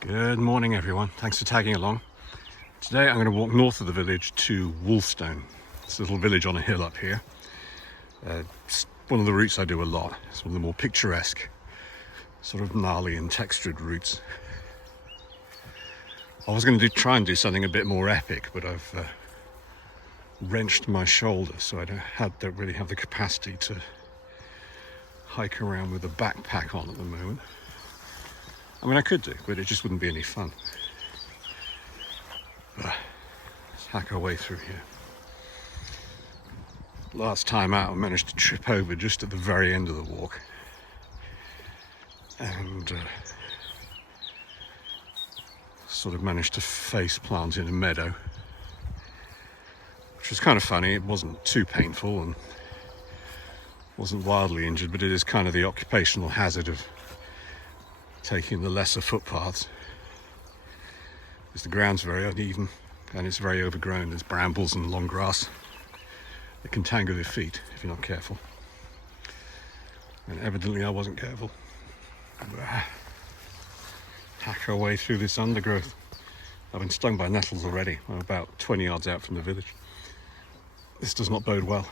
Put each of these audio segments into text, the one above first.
Good morning everyone, thanks for tagging along. Today I'm going to walk north of the village to Woolstone. It's a little village on a hill up here. It's one of the routes I do a lot. It's one of the more picturesque, sort of gnarly and textured routes. I was going to try and do something a bit more epic, but I've wrenched my shoulder, so I don't really have the capacity to hike around with a backpack on at the moment. I mean, I could do, but it just wouldn't be any fun. Let's hack our way through here. Last time out, I managed to trip over just at the very end of the walk. And sort of managed to face plant in a meadow. Which was kind of funny. It wasn't too painful and wasn't wildly injured, but it is kind of the occupational hazard of taking the lesser footpaths, because the ground's very uneven and it's very overgrown. There's brambles and long grass that can tangle your feet if you're not careful, and evidently I wasn't careful. Hack our way through this undergrowth. I've been stung by nettles already. I'm about 20 yards out from the village. This does not bode well.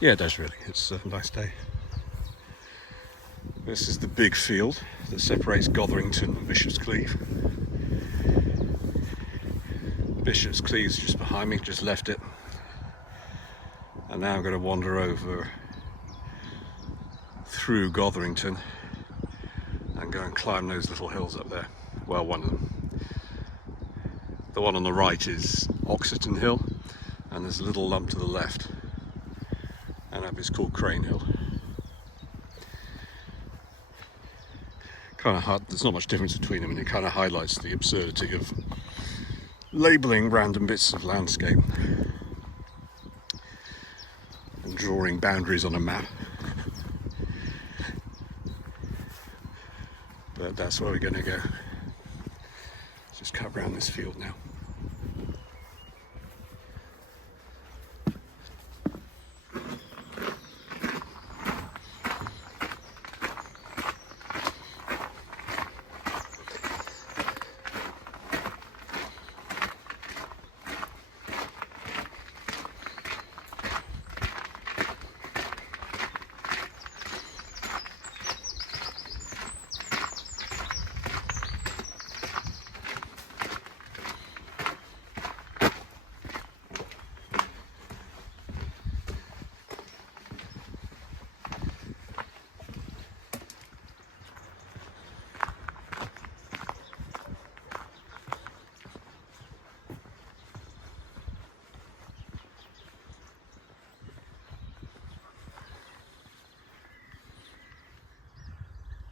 Yeah, it does really. It's a nice day. This is the big field that separates Gotherington and Bishop's Cleeve. Bishop's Cleeve's just behind me, just left it. And now I'm going to wander over through Gotherington and go and climb those little hills up there. Well, one of them. The one on the right is Oxenton Hill, and there's a little lump to the left, and that is called Crane Hill. Kind of hard. There's not much difference between them, and it kind of highlights the absurdity of labelling random bits of landscape and drawing boundaries on a map. But that's where we're going to go. Let's just cut around this field now.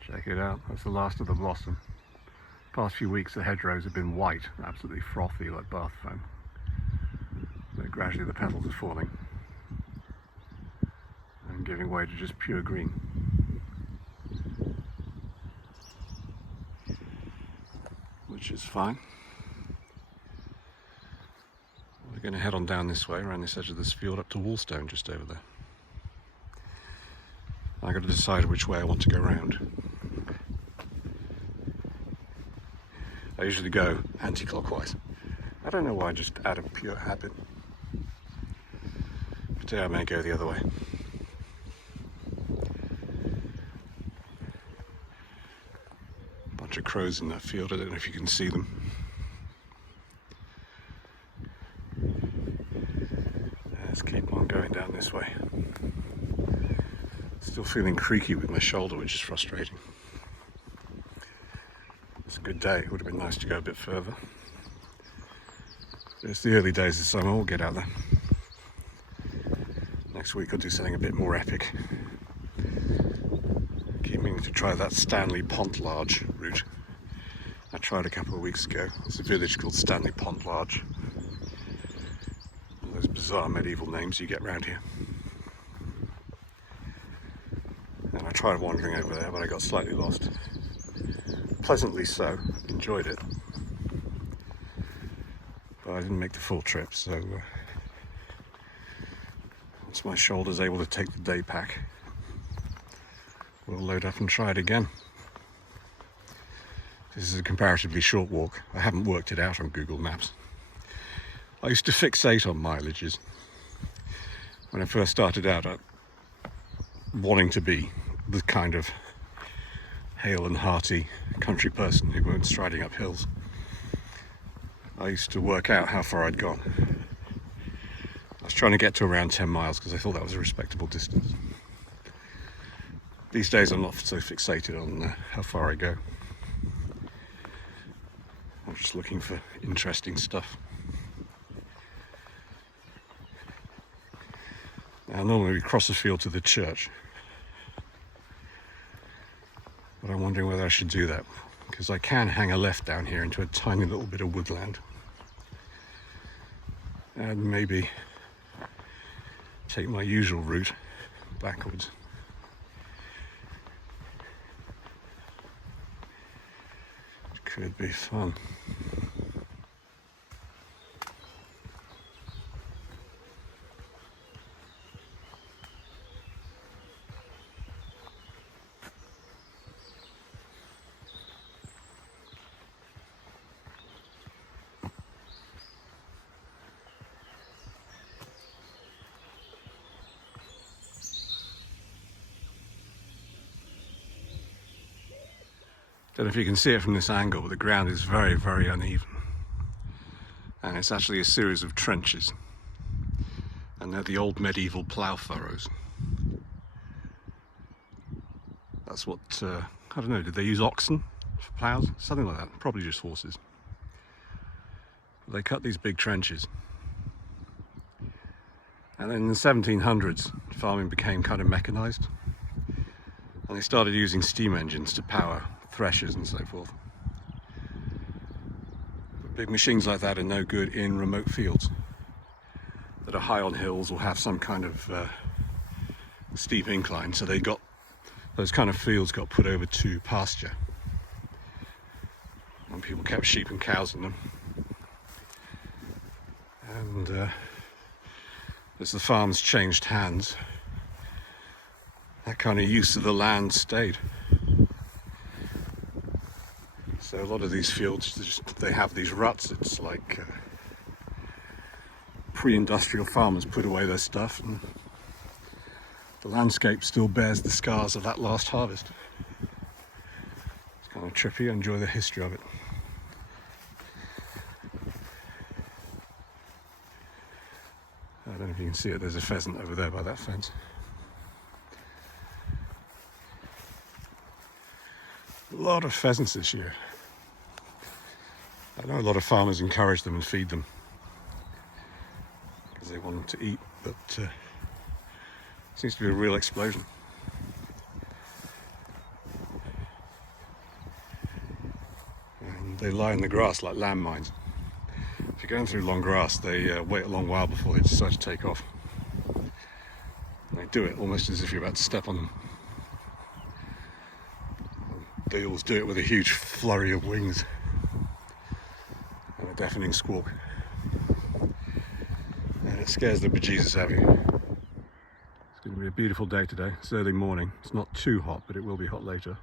Check it out, that's the last of the blossom. Past few weeks the hedgerows have been white, absolutely frothy like bath foam. But gradually the petals are falling and giving way to just pure green. Which is fine. We're going to head on down this way, around this edge of this field up to Woolstone just over there. I've got to decide which way I want to go round. I usually go anti-clockwise. I don't know why, just out of pure habit. But today I may go the other way. Bunch of crows in that field, I don't know if you can see them. Let's keep on going down this way. Still feeling creaky with my shoulder, which is frustrating. It's a good day. It would have been nice to go a bit further. It's the early days of summer. We'll get out there. Next week I'll do something a bit more epic. Keep meaning to try that Stanley Pontlarge route. I tried a couple of weeks ago. It's a village called Stanley Pontlarge. One of those bizarre medieval names you get around here. And I tried wandering over there, but I got slightly lost. Pleasantly so, enjoyed it. But I didn't make the full trip, so once my shoulder's able to take the day pack, we'll load up and try it again. This is a comparatively short walk. I haven't worked it out on Google Maps. I used to fixate on mileages. When I first started out, wanting to be the kind of hale and hearty country person who weren't striding up hills, I used to work out how far I'd gone. I was trying to get to around 10 miles because I thought that was a respectable distance. These days I'm not so fixated on how far I go. I'm just looking for interesting stuff. Now normally we cross the field to the church, but I'm wondering whether I should do that, because I can hang a left down here into a tiny little bit of woodland and maybe take my usual route backwards. It could be fun. Don't know if you can see it from this angle, but the ground is very, very uneven. And it's actually a series of trenches. And they're the old medieval plough furrows. That's what, I don't know, did they use oxen for ploughs? Something like that, probably just horses. They cut these big trenches. And then in the 1700s, farming became kind of mechanized. And they started using steam engines to power threshers and so forth. But big machines like that are no good in remote fields that are high on hills or have some kind of steep incline. So those kind of fields got put over to pasture. And people kept sheep and cows in them. And as the farms changed hands, that kind of use of the land stayed. So a lot of these fields, they have these ruts. It's like pre-industrial farmers put away their stuff, and the landscape still bears the scars of that last harvest. It's kind of trippy. I enjoy the history of it. I don't know if you can see it, there's a pheasant over there by that fence. A lot of pheasants this year. I know a lot of farmers encourage them and feed them because they want them to eat, but it seems to be a real explosion. And they lie in the grass like landmines. If you're going through long grass, they wait a long while before they decide to take off. And they do it almost as if you're about to step on them. They always do it with a huge flurry of wings and a deafening squawk. And it scares the bejesus out of you. It's going to be a beautiful day today. It's early morning. It's not too hot, but it will be hot later.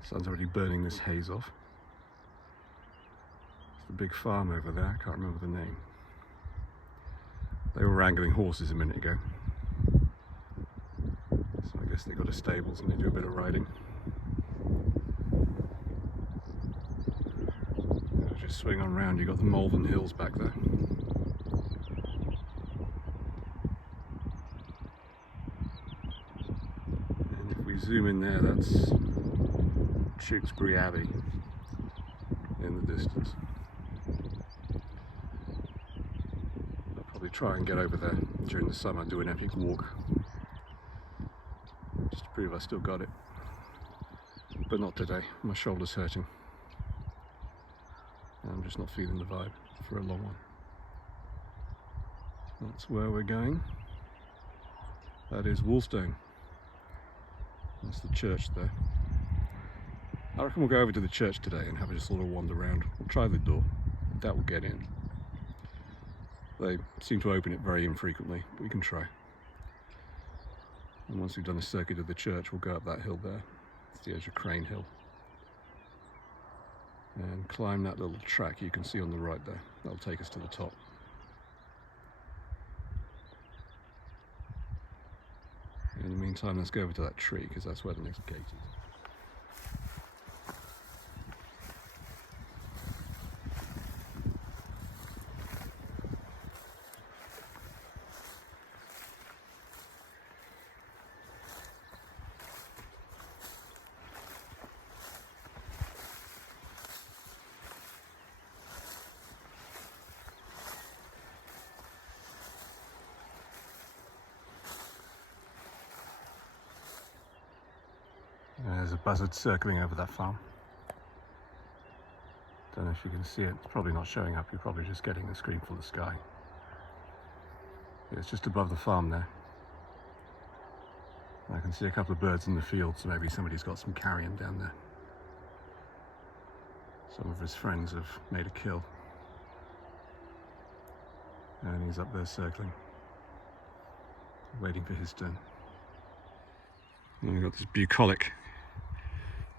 The sun's already burning this haze off. It's the big farm over there. I can't remember the name. They were wrangling horses a minute ago. So I guess they go to stables and they do a bit of riding. Just swing on round, you've got the Malvern Hills back there. And if we zoom in there, that's Tewkesbury Abbey in the distance. I'll probably try and get over there during the summer, do an epic walk. Just to prove I still got it. But not today, my shoulder's hurting. I'm just not feeling the vibe for a long one. That's where we're going. That is Woolstone. That's the church there. I reckon we'll go over to the church today and have a just little wander around. We'll try the door. That will get in. They seem to open it very infrequently, but we can try. And once we've done a circuit of the church, we'll go up that hill there. It's the edge of Crane Hill. and climb that little track you can see on the right there. That'll take us to the top. In the meantime, let's go over to that tree because that's where the next gate is. There's a buzzard circling over that farm. Don't know if you can see it. It's probably not showing up. You're probably just getting a screen full of sky. It's just above the farm there. I can see a couple of birds in the field, so maybe somebody's got some carrion down there. Some of his friends have made a kill. And he's up there circling, waiting for his turn. And we've got this bucolic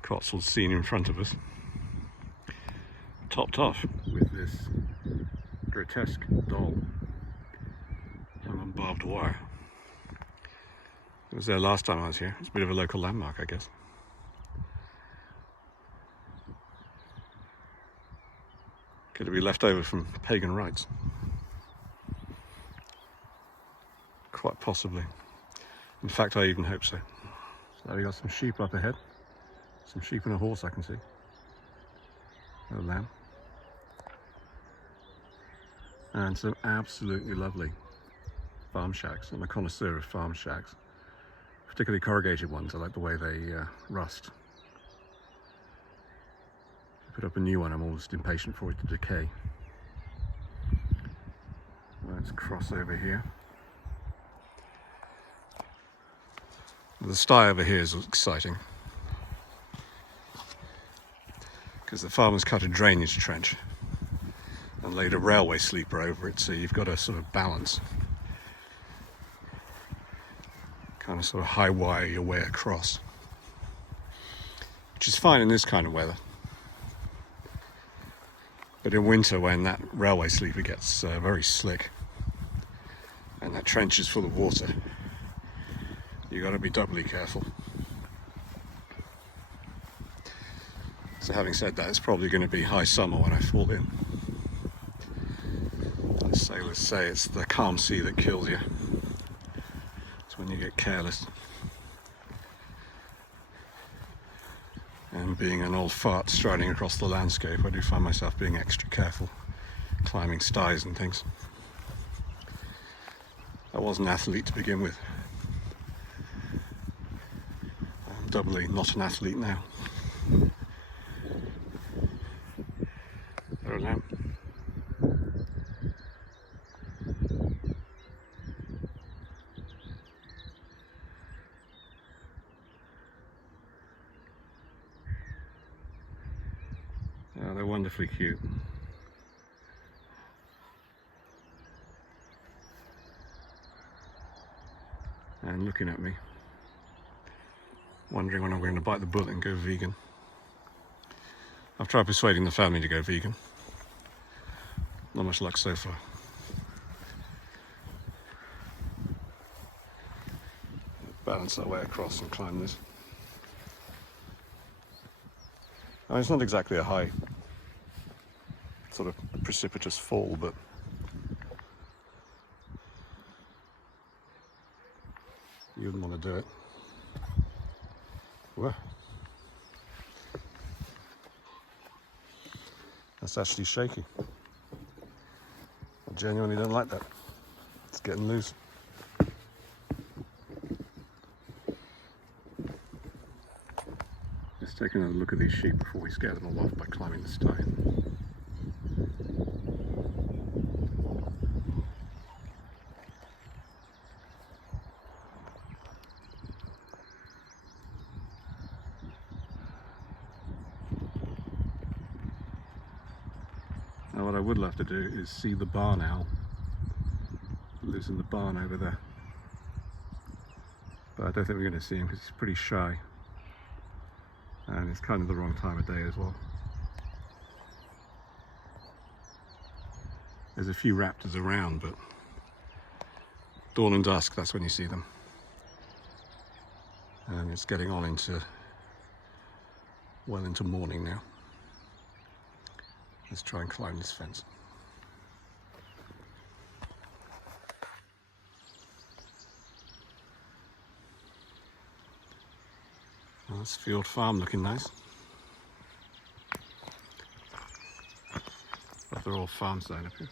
Cotswolds scene in front of us, topped off with this grotesque doll hung on barbed wire. It was there last time I was here. It's a bit of a local landmark, I guess. Could it be left over from pagan rites? Quite possibly. In fact, I even hope so. So we got some sheep up ahead. Some sheep and a horse I can see. A lamb. And some absolutely lovely farm shacks. I'm a connoisseur of farm shacks. Particularly corrugated ones. I like the way they rust. If I put up a new one, I'm almost impatient for it to decay. Let's cross over here. The sty over here is exciting because the farmers cut a drainage trench and laid a railway sleeper over it, so you've got a sort of balance, kind of sort of high wire your way across, which is fine in this kind of weather. But in winter, when that railway sleeper gets very slick and that trench is full of water, you've got to be doubly careful. So having said that, it's probably going to be high summer when I fall in. As sailors say, it's the calm sea that kills you. It's when you get careless. And being an old fart striding across the landscape, I do find myself being extra careful, climbing sties and things. I was an athlete to begin with. I'm doubly not an athlete now. There a lamb. Oh, they're wonderfully cute. And looking at me, wondering when I'm going to bite the bullet and go vegan. I've tried persuading the family to go vegan. Not much luck so far. Balance our way across and climb this. I mean, it's not exactly a high, sort of precipitous fall, but you wouldn't want to do it. Whoa. That's actually shaky. I genuinely don't like that. It's getting loose. Let's take another look at these sheep before we scare them all off by climbing the sty. Now what I would love to do is see the barn owl who lives in the barn over there. But I don't think we're going to see him because he's pretty shy. And it's kind of the wrong time of day as well. There's a few raptors around, but dawn and dusk, that's when you see them. And it's getting on into, well into morning now. Let's try and climb this fence. Well, that's Field Farm looking nice. But they're all farm side up here.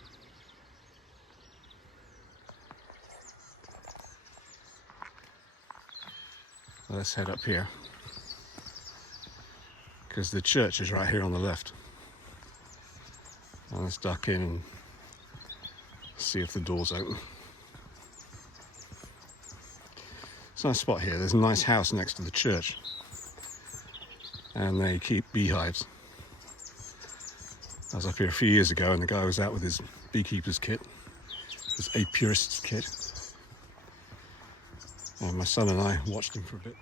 Well, let's head up here, because the church is right here on the left. And let's duck in and see if the door's open. It's a nice spot here. There's a nice house next to the church, and they keep beehives. I was up here a few years ago, and the guy was out with his beekeeper's kit, his apirist's kit. And my son and I watched him for a bit.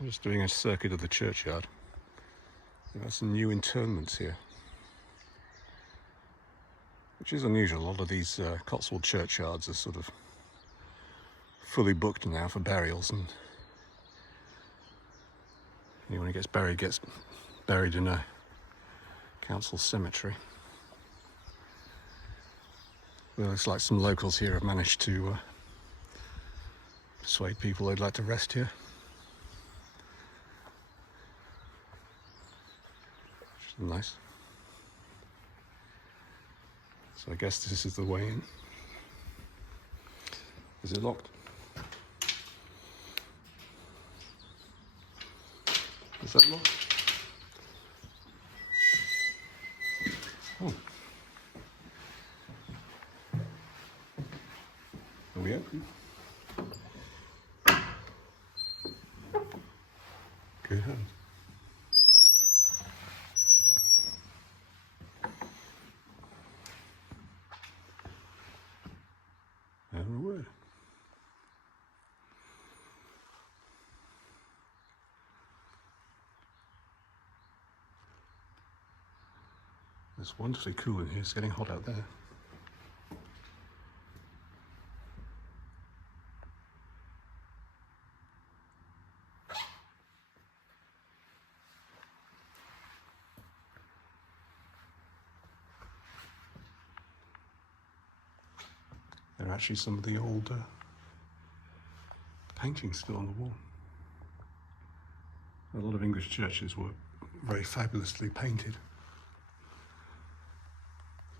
I'm just doing a circuit of the churchyard. We've got some new interments here, which is unusual. A lot of these Cotswold churchyards are sort of fully booked now for burials, and anyone who gets buried in a council cemetery. Well, it's like some locals here have managed to persuade people they'd like to rest here. Nice. So I guess this is the way in. Is it locked? Is that locked? Oh. Are we open? Good hand. Word. It's wonderfully cool in here. It's getting hot out there. There are actually some of the old paintings still on the wall. A lot of English churches were very fabulously painted.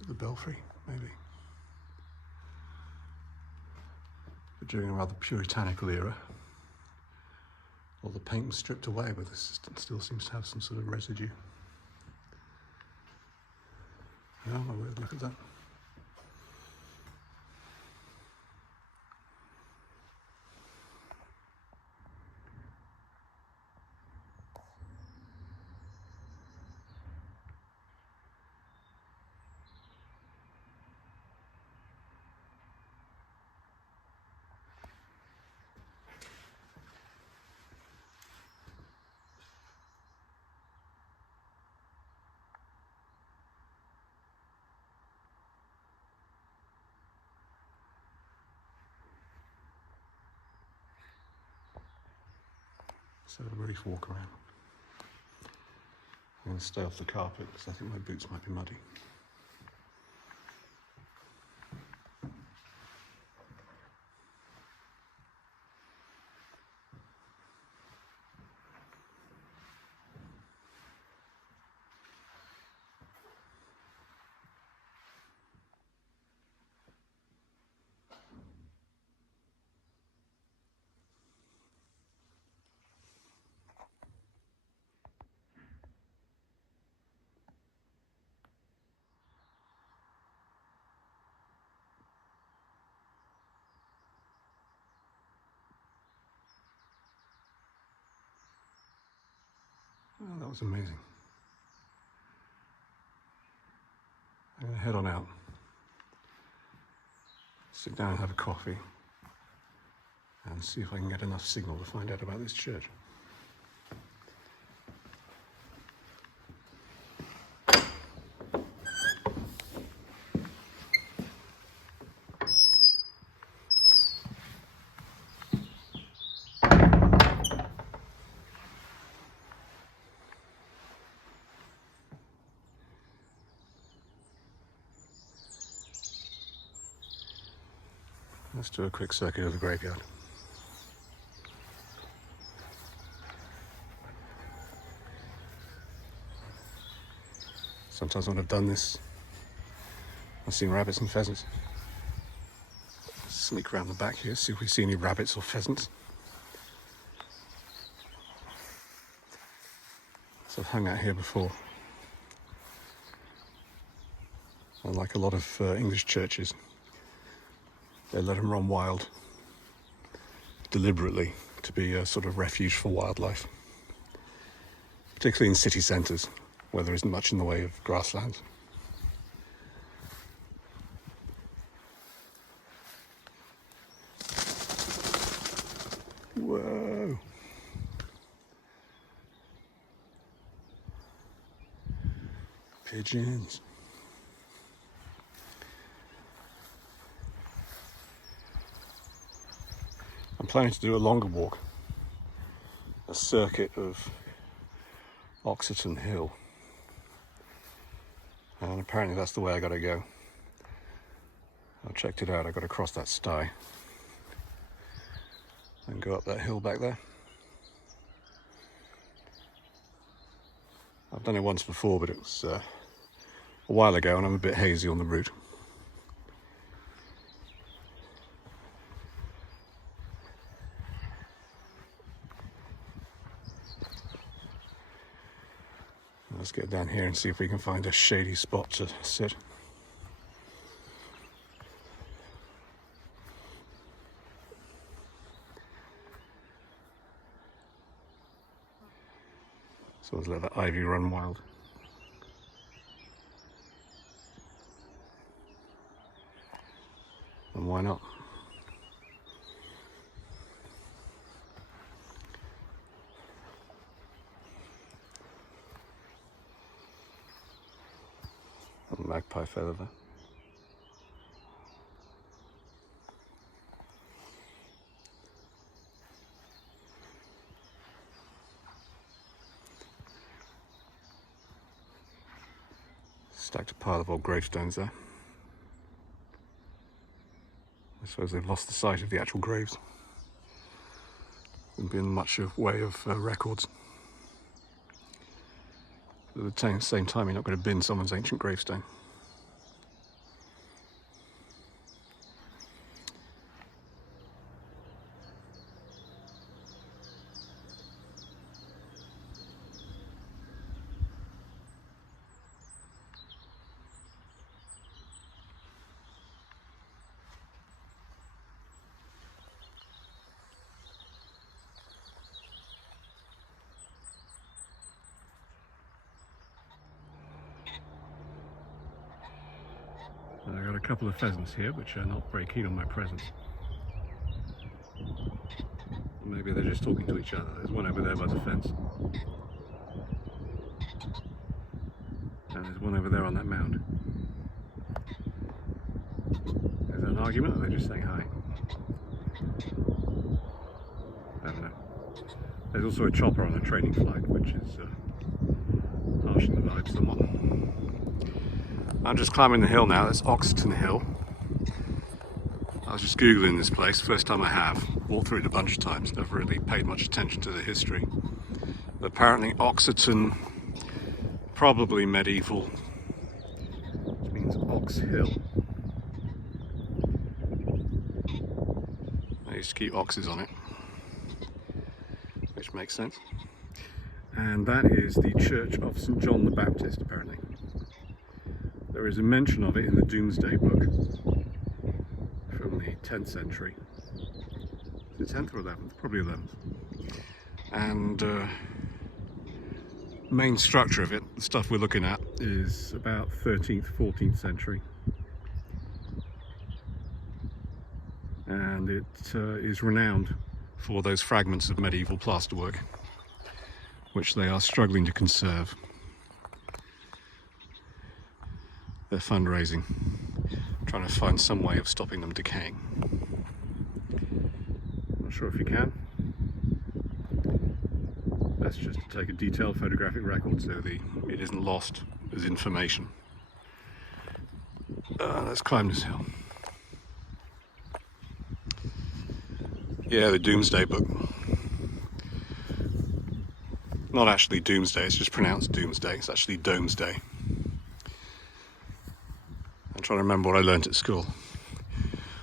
The belfry, maybe. But during a rather puritanical era, all the paint was stripped away, but this still seems to have some sort of residue. Oh my word, look at that. Let's have a brief walk around. I'm going to stay off the carpet because I think my boots might be muddy. Oh, that was amazing. I'm going to head on out, sit down and have a coffee, and see if I can get enough signal to find out about this church. Let's do a quick circuit of the graveyard. Sometimes when I've done this, I've seen rabbits and pheasants. Sneak around the back here, see if we see any rabbits or pheasants. So I've hung out here before. And like a lot of English churches, they let them run wild deliberately to be a sort of refuge for wildlife, particularly in city centres where there isn't much in the way of grasslands. Whoa! Pigeons. I'm planning to do a longer walk, a circuit of Oxenton Hill, and apparently that's the way I gotta go. I checked it out, I gotta cross that sty and go up that hill back there. I've done it once before, but it was a while ago and I'm a bit hazy on the route. Let's get down here and see if we can find a shady spot to sit. So let's let that ivy run wild. And why not? A magpie feather there. Stacked a pile of old gravestones there. I suppose they've lost the sight of the actual graves. Wouldn't be in much way of records. But at the same time, you're not going to bin someone's ancient gravestone. I got a couple of pheasants here which are not very keen on my presence. Maybe they're just talking to each other. There's one over there by the fence. And there's one over there on that mound. Is that an argument or are they just saying hi? I don't know. There's also a chopper on a training flight, which is harshing the vibe somewhat. I'm just climbing the hill now. That's Oxenton Hill. I was just googling this place, first time I have. Walked through it a bunch of times, never really paid much attention to the history. But apparently Oxenton, probably medieval, which means Ox Hill. They used to keep oxes on it, which makes sense. And that is the Church of St. John the Baptist, apparently. There is a mention of it in the Domesday Book from the 10th century. Is it 10th or 11th? Probably 11th. And main structure of it, the stuff we're looking at, is about 13th, 14th century. And it is renowned for those fragments of medieval plasterwork, which they are struggling to conserve. They're fundraising, trying to find some way of stopping them decaying. Not sure if you can. That's just to take a detailed photographic record so it isn't lost as information. Let's climb this hill. Yeah, the Domesday Book. Not actually Doomsday, it's just pronounced Doomsday. It's actually Domesday. I'm trying to remember what I learnt at school.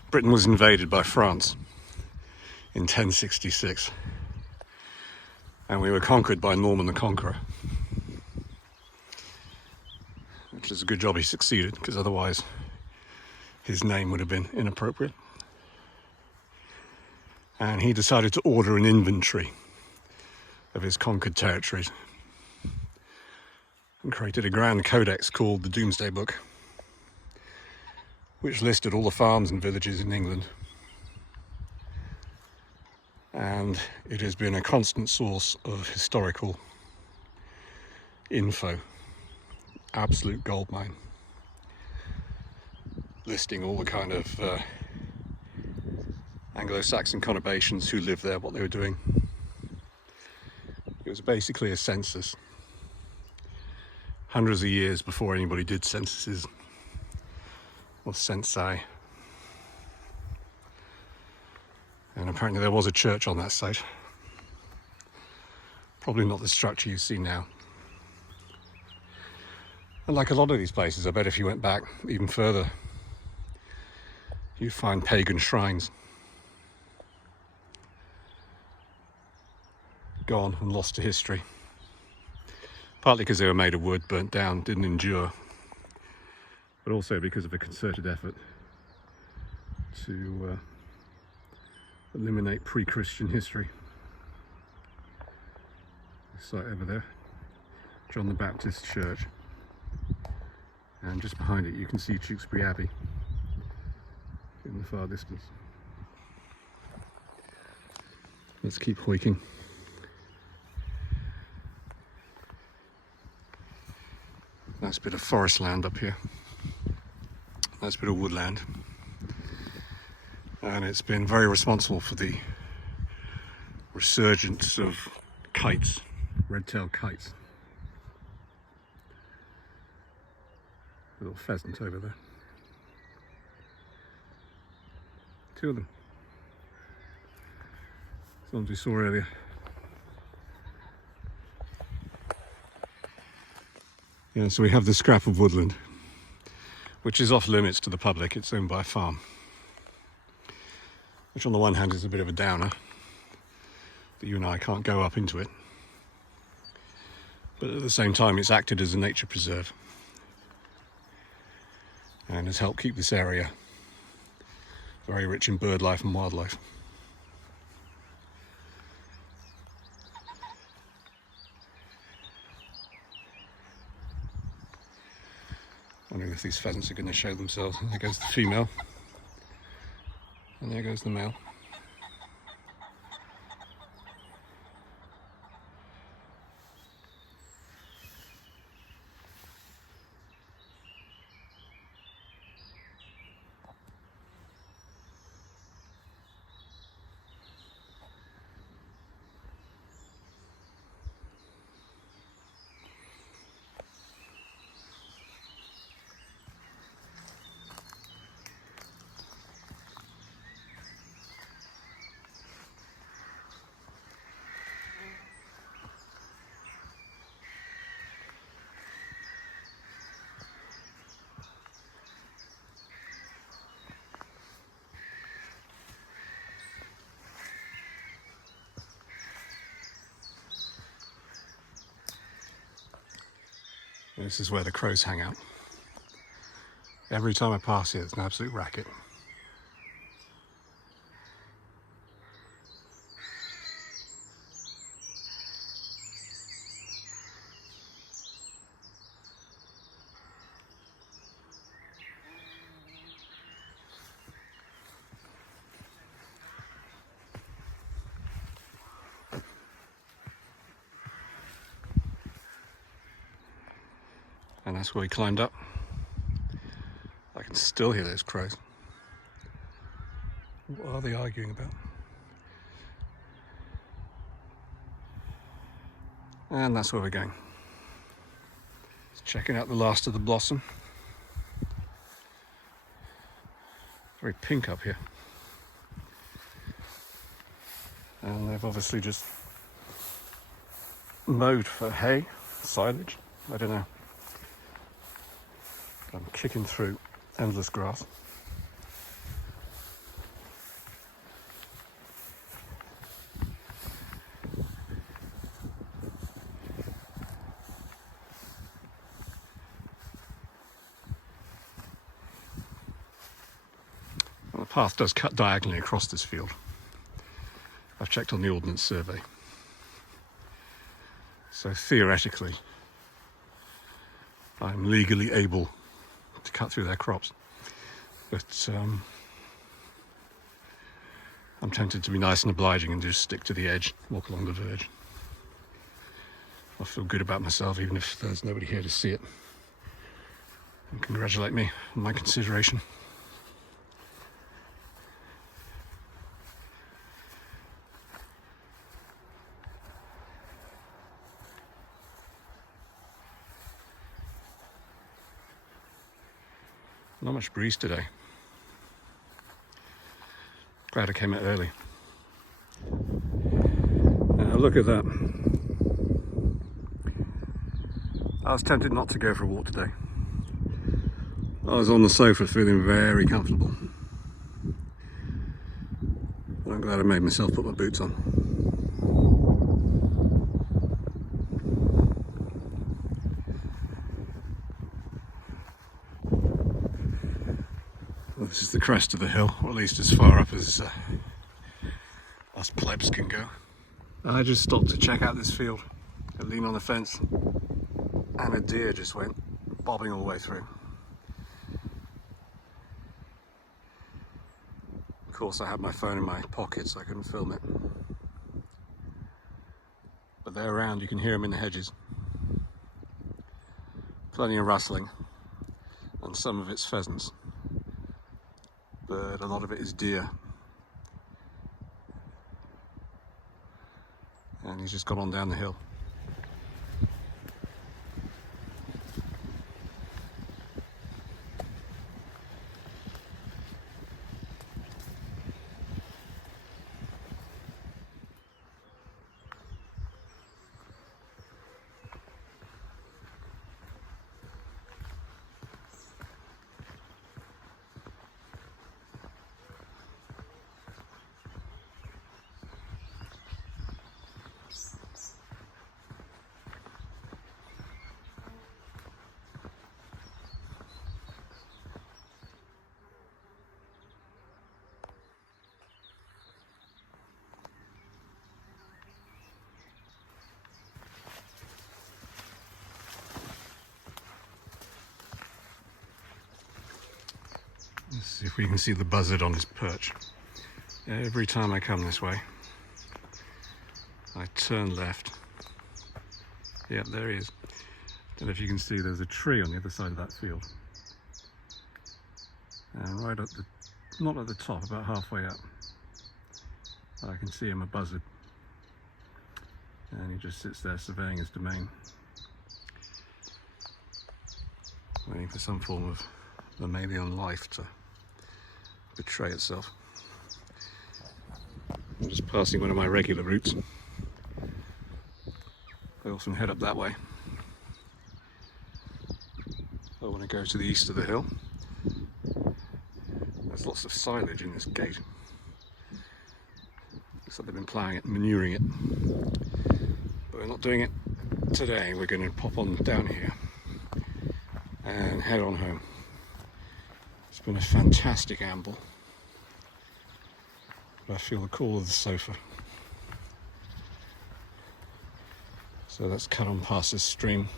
Britain was invaded by France in 1066. And we were conquered by Norman the Conqueror. Which is a good job he succeeded, because otherwise his name would have been inappropriate. And he decided to order an inventory of his conquered territories and created a grand codex called the Domesday Book, which listed all the farms and villages in England. And it has been a constant source of historical info. Absolute goldmine. Listing all the kind of Anglo-Saxon conurbations, who lived there, what they were doing. It was basically a census. Hundreds of years before anybody did censuses or censi. And apparently there was a church on that site. Probably not the structure you see now. And like a lot of these places, I bet if you went back even further, you'd find pagan shrines. Gone and lost to history. Partly because they were made of wood, burnt down, didn't endure. But also because of a concerted effort to eliminate pre-Christian history. This site over there, John the Baptist Church. And just behind it you can see Tewkesbury Abbey in the far distance. Let's keep hiking. Nice bit of forest land up here. Nice bit of woodland. And it's been very responsible for the resurgence of kites, red-tailed kites. A little pheasant over there. Two of them. As ones we saw earlier. Yeah, so we have this scrap of woodland, which is off limits to the public. It's owned by a farm, which on the one hand is a bit of a downer, that you and I can't go up into it. But at the same time, it's acted as a nature preserve and has helped keep this area very rich in bird life and wildlife. I wonder if these pheasants are going to show themselves. There goes the female, and there goes the male. This is where the crows hang out. Every time I pass here, it's an absolute racket. And that's where we climbed up. I can still hear those crows. What are they arguing about? And that's where we're going. Just checking out the last of the blossom. Very pink up here. And they've obviously just mowed for hay, silage, I don't know. I'm kicking through endless grass. Well, the path does cut diagonally across this field. I've checked on the Ordnance Survey. So theoretically, I'm legally able to cut through their crops. But I'm tempted to be nice and obliging and just stick to the edge, walk along the verge. I feel good about myself even if there's nobody here to see it and congratulate me on my consideration. Not much breeze today. Glad I came out early. Look at that. I was tempted not to go for a walk today. I was on the sofa feeling very comfortable. But I'm glad I made myself put my boots on. This is the crest of the hill, or at least as far up as us plebs can go. I just stopped to check out this field. I leaned on the fence and a deer just went bobbing all the way through. Of course I had my phone in my pocket so I couldn't film it. But they're around, you can hear them in the hedges. Plenty of rustling and some of it's pheasants. But a lot of it is deer. And he's just gone on down the hill. Let's see if we can see the buzzard on his perch. Every time I come this way, I turn left. Yep, there he is. Don't know if you can see, there's a tree on the other side of that field. And right at the, not at the top, about halfway up, I can see him, a buzzard. And he just sits there surveying his domain, waiting for some form of mammalian life to betray itself. I'm just passing one of my regular routes. I often head up that way. I want to go to the east of the hill. There's lots of silage in this gate. Looks like they've been ploughing it, manuring it. But we're not doing it today. We're going to pop on down here and head on home. It's been a fantastic amble, but I feel the call of the sofa. So let's cut on past this stream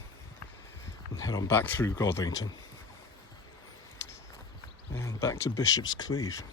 and head on back through Godlington and back to Bishop's Cleeve.